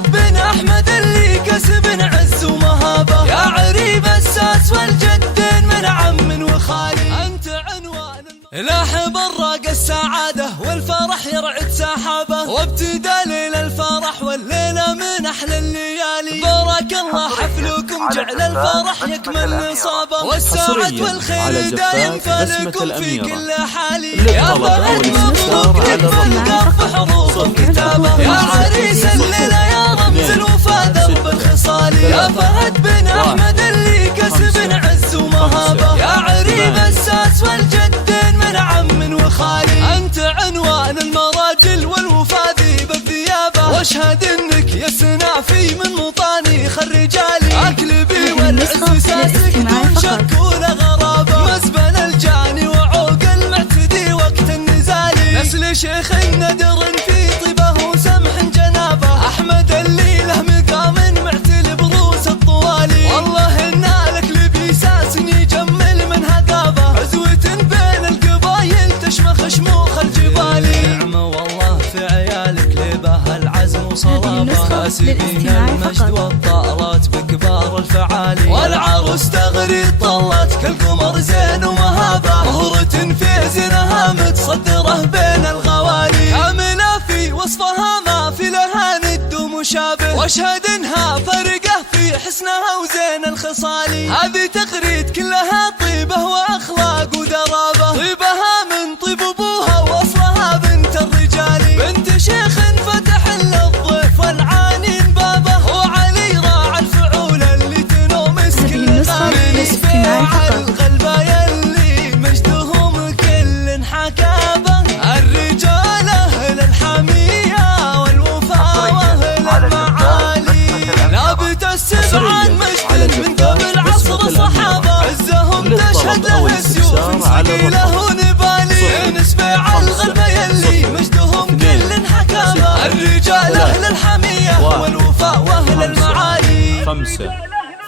فهد بن أحمد اللي كسب عز ومهابة، يا عريب الساس والجدين من عم وخالي. أنت عنوان لاحب الراق السعادة والفرح يرعد سحابه، وابتدى ليل الفرح والليلة من أحلى الليالي. بارك الله حفلكم جعل الفرح يكمل نصابه، والسعد والخير دايم فالكم في كل حالي. يا فهد مبروك تكمل قرب حروف وكتابه، يا عريس الليلة يا رمز الوفا درب الخصالي. يا فهد بن أحمد اللي كسب عز ومهابة، يا عريب الساس والجدين من عم وخالي. أنت عنوان المراجل والوفا ذيب الثيابة، واشهد انك يا سنافي من مطانيخ الرجالي. اكلبي والعز ساسك دون شك ولا غرابة، مزبل الجاني وعوق المعتدي وقت النزالي. نسل شيخ ندر في طيبه وسمح جنابه، احمد اللي له مقام معتل بروس الطوالي. والله ان الاكلبي ساس يجمل منها قابه، عزوة بين القبايل تشمخ شموخ الجبالي. نعمة والله في عيالك لبه العزم وصلابه، كاسبين المجد والطارات بكبار الفعالي. والعروس تغري طلت كالقمر زين ومهابه، مهرة في زينها متصدره بين الغوالي. كاملة في وصفها ما في لها ند ومشابه، واشهد انها فرقه في حسنها وزين الخصالي. هذه تغريد كلها طيبه واخلاق ودرابه، طيبها من طيب ابوها واصلها بنت الرجال. بنت شيخ فتح للضيف والعانين بابه، وعلي راعى الفعول اللي تنومس كل غالي. فيها الغلبة يلي مجدهم كل حكابه، الرجال اهل الحمية والوفاء واهل المعالي. لابت السبعان مجد من قبل عصر صحابه، عزهم تشهد له السيوف ثقيله ونبالي. نسبة على الغلبة يلي مجدهم كل حكامه، الرجال اهل الحمية والوفاء واهل المعالي. 5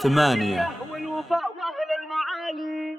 8 والوفاء واهل المعالي.